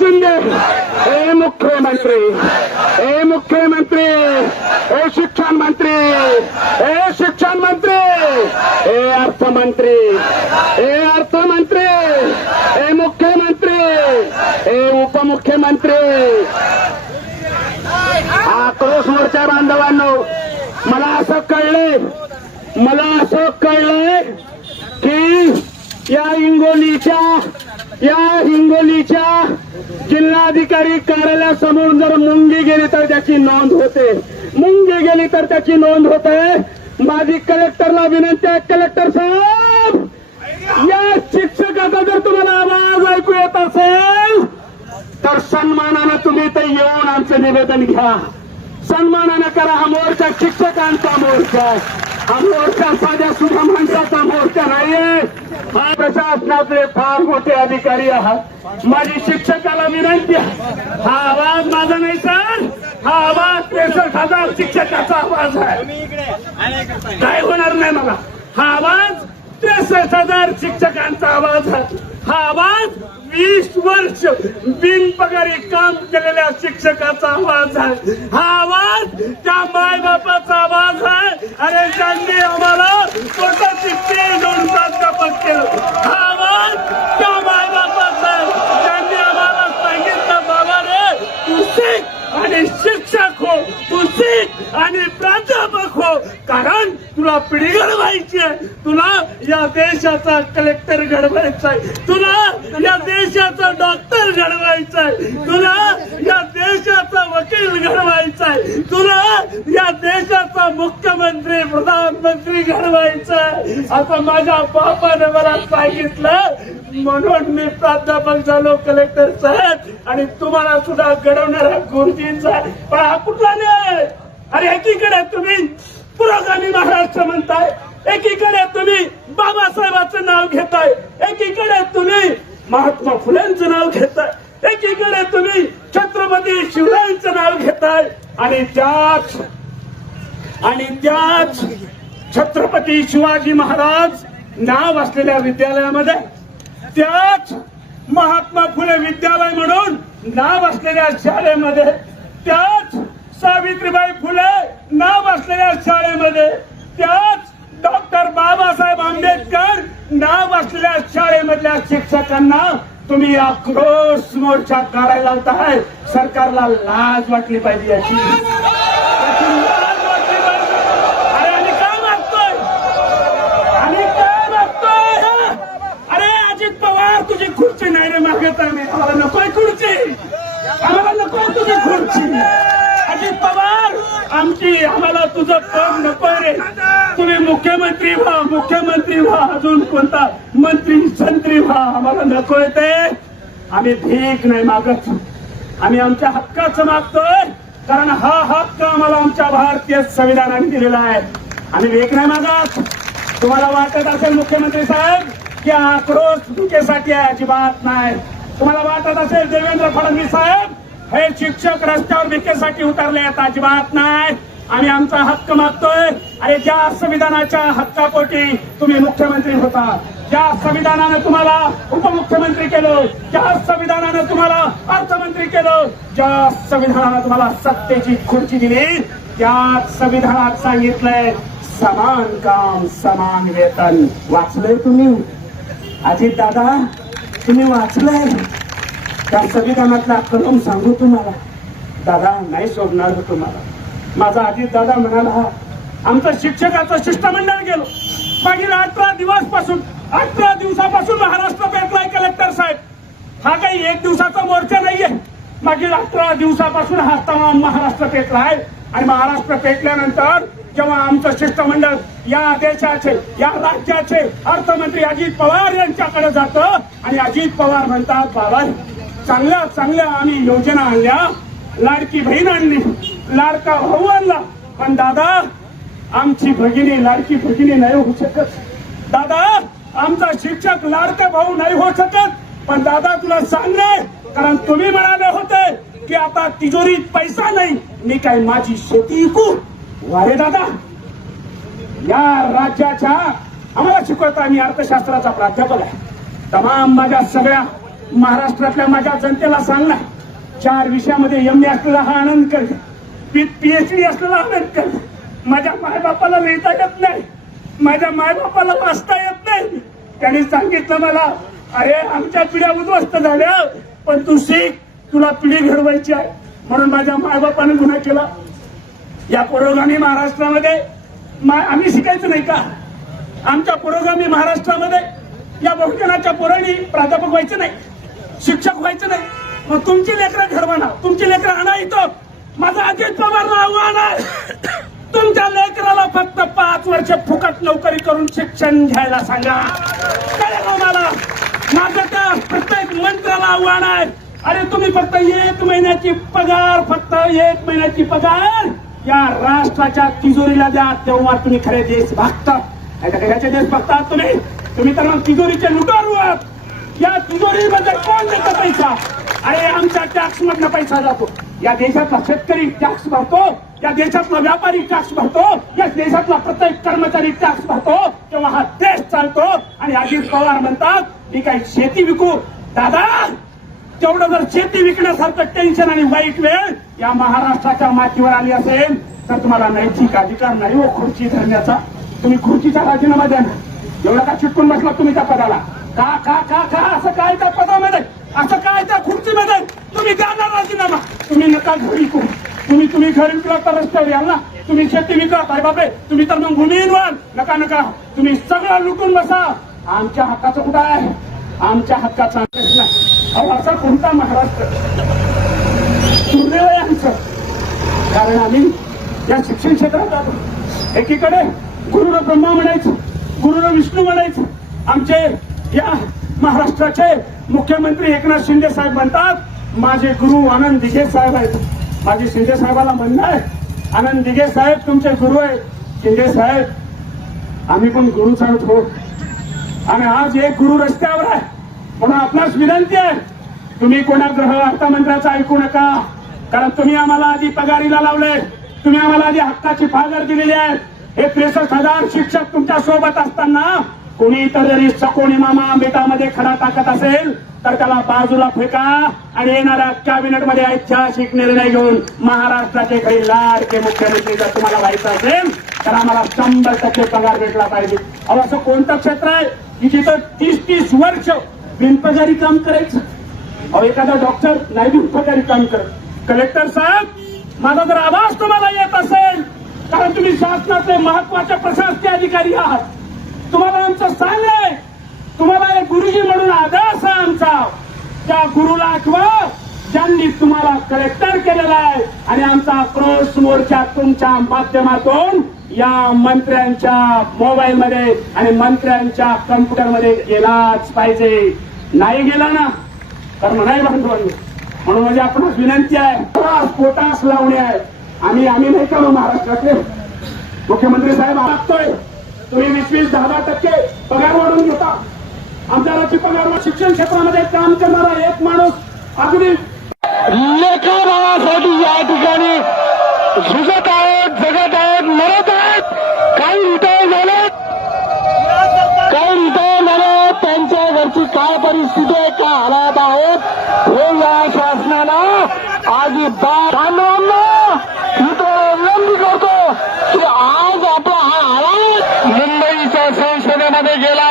शिंदे हे मुख्यमंत्री हे मुख्यमंत्री हे शिक्षण मंत्री हे शिक्षण मंत्री हे अर्थमंत्री हे अर्थमंत्री हे मुख्यमंत्री हे उपमुख्यमंत्री आक्रोश मोर्चा बांधवांनो मला असं कळलंय मला असं कळलंय की या हिंगोलीच्या या हिंगोलीच्या जिल्हाधिकारी कार्यालयासमोर जर मुंगी गेली तर त्याची नोंद होते. मुंगी गेली तर त्याची नोंद होते. माझी कलेक्टरला विनंती आहे कलेक्टर साहेब! या शिक्षकाचा जर तुम्हाला आवाज ऐकू येत असेल तर सन्मानानं तुम्ही इथे येऊन आमचं निवेदन घ्या. सन्मानानं करा हा मोर्चा शिक्षकांचा मोर्चा आहे. हा मोर्चा साध्या सुद्धा माणसाचा मोर्चा नाहीये. हा प्रशासनातले फार मोठे अधिकारी आहात. माझी शिक्षकाला विनंती आहे. हा आवाज माझा नाही सर. हा आवाज त्रेसष्ट हजार शिक्षकाचा आवाज आहे. काय होणार नाही मला. हा आवाज त्रेसष्ट हजार शिक्षकांचा आवाज आहे. हा आवाज वीस वर्ष बिनपगारी काम केलेल्या शिक्षकाचा आवाज आहे. हा आवाज त्या मायबापाचा आवाज आहे. आणि त्यांनी आम्हाला पोटाची पे दोन प्राध्यापक केलं. हा आवाज त्या मायबापाचा आहे. त्यांनी आम्हाला सांगितलं बाबा रे तू शिक आणि शिक्षक हो. तू शिक आणि प्राध्यापक हो. कारण तुला पिढी घडवायची आहे. तुला या देशाचा कलेक्टर घडवायचा आहे. तुला या देशाचा डॉक्टर घडवायचाय. आहे तुला या देशाचा वकील घडवायचा आहे तुला या देशाचा मुख्यमंत्री प्रधानमंत्री घडवायचाय. आहे असं माझ्या बापाने मला सांगितलं म्हणून मी प्राध्यापक झालो कलेक्टर साहेब आणि तुम्हाला सुद्धा घडवणारा गुरुजींचा पण हा कुठला न्याय? अरे एकीकडे तुम्ही पुरोगामी महाराष्ट्र म्हणताय एकीकडे तुम्ही बाबासाहेबाचं नाव घेताय एकीकडे तुम्ही महात्मा फुलेंचं नाव घेताय एकीकडे तुम्ही छत्रपती शिवरायांचं नाव घेताय आणि त्याच आणि त्याच छत्रपती शिवाजी महाराज नाव असलेल्या विद्यालयामध्ये त्याच महात्मा फुले विद्यालय म्हणून नाव असलेल्या शाळेमध्ये त्याच सावित्रीबाई फुले नाव असलेल्या शाळेमध्ये त्याच डॉक्टर बाबासाहेब आंबेडकर नाव असलेल्या शाळेमधल्या शिक्षकांना तुम्ही आक्रोश मोर्चा काढायला लावताय. सरकारला लाज वाटली पाहिजे याची. अरे आम्ही काय मागतोय? आम्ही काय मागतोय? अरे अजित पवार तुझी खुर्ची नाही रे मागत आम्ही. आम्हाला नकोय खुर्ची. आम्हाला नकोय तुझी खुर्ची अजित पवार आमची आम्हाला तुझं पद नकोय रे तुम्ही मुख्यमंत्री व्हा मुख्यमंत्री व्हा अजून कोणता? मंत्री संत्री व्हा आम्हाला नको येते आम्ही भीक नाही मागत. आम्ही आमच्या हक्काचं मागतोय कारण हा हक्क आम्हाला आमच्या भारतीय संविधानाने दिलेला आहे. आम्ही वेग नाही मागत. तुम्हाला वाटत असेल मुख्यमंत्री साहेब की आक्रोश भुकेसाठी आहे अजिबात नाही. तुम्हाला वाटत असेल देवेंद्र फडणवीस साहेब हे शिक्षक रस्त्यावर भिकेसाठी उतरले आहेत अजिबात नाही. आम्ही आमचा हक्क मागतोय. आणि ज्या संविधानाच्या हक्कापोटी तुम्ही मुख्यमंत्री होता ज्या संविधानानं तुम्हाला उपमुख्यमंत्री केलं ज्या संविधानानं तुम्हाला अर्थमंत्री केलं ज्या संविधानानं तुम्हाला सत्तेची खुर्ची दिली त्या संविधानात सांगितलंय समान काम समान वेतन. वाचलंय तुम्ही? अजित दादा तुम्ही वाचलंय? त्या संविधानातला कलम सांगू तुम्हाला. दादा नाही सोडणार तुम्हाला. माझा अजित दादा म्हणाला आमचं शिक्षकाचं शिष्टमंडळ गेलो. मागील अठरा दिवसपासून अठरा दिवसापासून महाराष्ट्र पेटलाय कलेक्टर साहेब. हा काही एक दिवसाचा मोर्चा नाहीये. मागील अठरा दिवसापासून हा तमाम महाराष्ट्र पेटला आहे. आणि महाराष्ट्र पेटल्यानंतर जेव्हा आमचं शिष्टमंडळ या देशाचे या राज्याचे अर्थमंत्री अजित पवार यांच्याकडे जातं आणि अजित पवार म्हणतात बाबा चांगल्या चांगल्या आम्ही योजना आणल्या. लाडकी बहीण आणली लाडका भाऊ आणला पण दादा आमची भगिनी लाडकी भगिनी नाही होऊ शकत. दादा आमचा शिक्षक लाडका भाऊ नाही होऊ शकत. पण दादा तुला सांग रे कारण तुम्ही म्हणाले होते की आता तिजोरीत पैसा नाही. मी काय माझी शेती विकू? वारे दादा. या राज्याच्या आम्हाला शिकवता मी अर्थशास्त्राचा प्राध्यापक आहे. तमाम माझ्या सगळ्या महाराष्ट्रातल्या माझ्या जनतेला सांगणार चार विषयामध्ये एम ए असलेला हा आनंद कर. पीएचडी असलेला आनंद कर. माझ्या मायबापाला लिहिता येत नाही. माझ्या मायबापाला वाचता येत नाही. त्यांनी सांगितलं मला अरे आमच्या पिढ्या उद्ध्वस्त झाल्या. पण तू शिक तुला पिढी घडवायची आहे. म्हणून माझ्या मायबापाने गुन्हा केला. या पुरोगामी महाराष्ट्रामध्ये मा- आम्ही शिकायचं नाही का? आमच्या पुरोगामी महाराष्ट्रामध्ये या बहुजनाच्या पोरांनी प्राध्यापक व्हायचं नाही. शिक्षक व्हायचं नाही. मग तुमची लेकरं घडवाना तुमची लेकरं आणा इथं. माझं अजित पवार आव्हान आहे. तुमच्या लेकराला फक्त पाच वर्ष फुकट नोकरी करून शिक्षण घ्यायला सांगा. काय मला माझं त्या प्रत्येक मंत्र्याला आव्हान आहे. अरे तुम्ही फक्त एक महिन्याची पगार फक्त एक महिन्याची पगार. या राष्ट्राच्या तिजोरीला द्या तेव्हा तुम्ही खरे देश भागता. नाही देश बघतात तुम्ही? तुम्ही तर मग तिजोरीचे लुटारू आहात. या तिजोरीमध्ये कोण देतं पैसा? अरे आमच्या टॅक्स मधला पैसा जातो. या देशातला शेतकरी टॅक्स भरतो या देशातला व्यापारी टॅक्स भरतो या देशातला प्रत्येक कर्मचारी टॅक्स भरतो तेव्हा हा देश चालतो. आणि अजित पवार म्हणतात मी काही शेती विकू. दादा तेवढं जर शेती विकण्यासारखं टेन्शन आणि वाईट वेळ या महाराष्ट्राच्या मातीवर आली असेल तर तुम्हाला नैतिक अधिकार नाही हो खुर्ची धरण्याचा. तुम्ही खुर्चीचा राजीनामा द्या ना. एवढा का चिटकून बसला तुम्ही त्या पदाला? का का का का असं काय त्या पदामध्ये असं काय त्या खुर्चीमध्ये तुम्ही द्या राजीनामा तुम्ही नका घरी करू तुम्ही तुम्ही घर विकला तर रस्त्यावर याल ना. तुम्ही शेती विकला आहे बापरे तुम्ही तर मग भूमिहीन व्हाल. नका नका. तुम्ही सगळं लुटून बसा. आमच्या हक्काचं कुठं आहे? आमच्या हक्काचा प्रश्न आहे. अहो असा कोणता महाराष्ट्र? दुर्दैव आहे आमचं. कारण आम्ही या शिक्षण क्षेत्रात जातो. एकीकडे गुरुर ब्रह्मा म्हणायचं गुरुर विष्णू म्हणायचं. आमचे या महाराष्ट्राचे मुख्यमंत्री एकनाथ शिंदे साहेब म्हणतात माझे गुरु आनंद दिघे साहेब आहेत. माझे शिंदे साहेबाला म्हणणं आहे आनंद दिघे साहेब तुमचे गुरु आहेत. शिंदे साहेब आम्ही पण गुरुच आहोत हो. आणि आज एक गुरु रस्त्यावर आहे. म्हणून आपणास विनंती आहे तुम्ही कोणा ग्रह अर्थमंत्र्याचं ऐकू नका. कारण तुम्ही आम्हाला आधी पगारीला लावले तुम्ही आम्हाला आधी हक्काची फागर दिलेली आहे. हे त्रेसष्ट हजार शिक्षक तुमच्यासोबत असताना कोणी इतर जरी सकोणी मामा बेटामध्ये खडा टाकत असेल तर त्याला बाजूला फेका आणि येणाऱ्या कॅबिनेटमध्ये ऐतिहासिक निर्णय घेऊन महाराष्ट्राचे काही लाडके मुख्यमंत्री जर तुम्हाला व्हायचं असेल तर आम्हाला शंभर टक्के पगार भेटला पाहिजे. अहो असं कोणतं क्षेत्र आहे? की जिथं तीस तीस वर्ष बिनपगारी काम करायचं? अहो एखादा डॉक्टर नाही बिनपगारी काम करत. कलेक्टर साहेब माझा जर आवाज तुम्हाला येत असेल कारण तुम्ही शासनाचे महत्त्वाचे प्रशासकीय अधिकारी आहात. तुम्हाला आमचं सांग आहे. तुम्हाला एक गुरुजी म्हणून आदर्श आमचा. त्या गुरुला आठवा ज्यांनी तुम्हाला कलेक्टर केलेला आहे आणि आमचा क्रॉस मोर्चा तुमच्या माध्यमातून या मंत्र्यांच्या मोबाईल मध्ये आणि मंत्र्यांच्या कम्प्युटरमध्ये गेलाच पाहिजे. नाही गेला ना तर नाही भांडवल म्हणून म्हणजे आपण विनंती आहे पोटास पोटास लावणे आहे. आम्ही आम्ही नाही करू महाराष्ट्रातले? मुख्यमंत्री साहेब लागतोय. तुम्ही वीस वीस दहा दहा टक्के पगार वाढून घेता. आमच्या पगारवर शिक्षण क्षेत्रामध्ये काम करणारा एक माणूस अगदी लेखाभावासाठी या ठिकाणी झुजत आहेत जगत आहेत मरत आहेत. काही रिटायर झाले काही रिटायर झाले त्यांच्या घरची काय परिस्थिती आहे काय हालात आहेत हे या शासनाला आधी बाळांना इथं विनंती करतो की आज आपला हा आवाज मुंबईच्या संसदेमध्ये गेला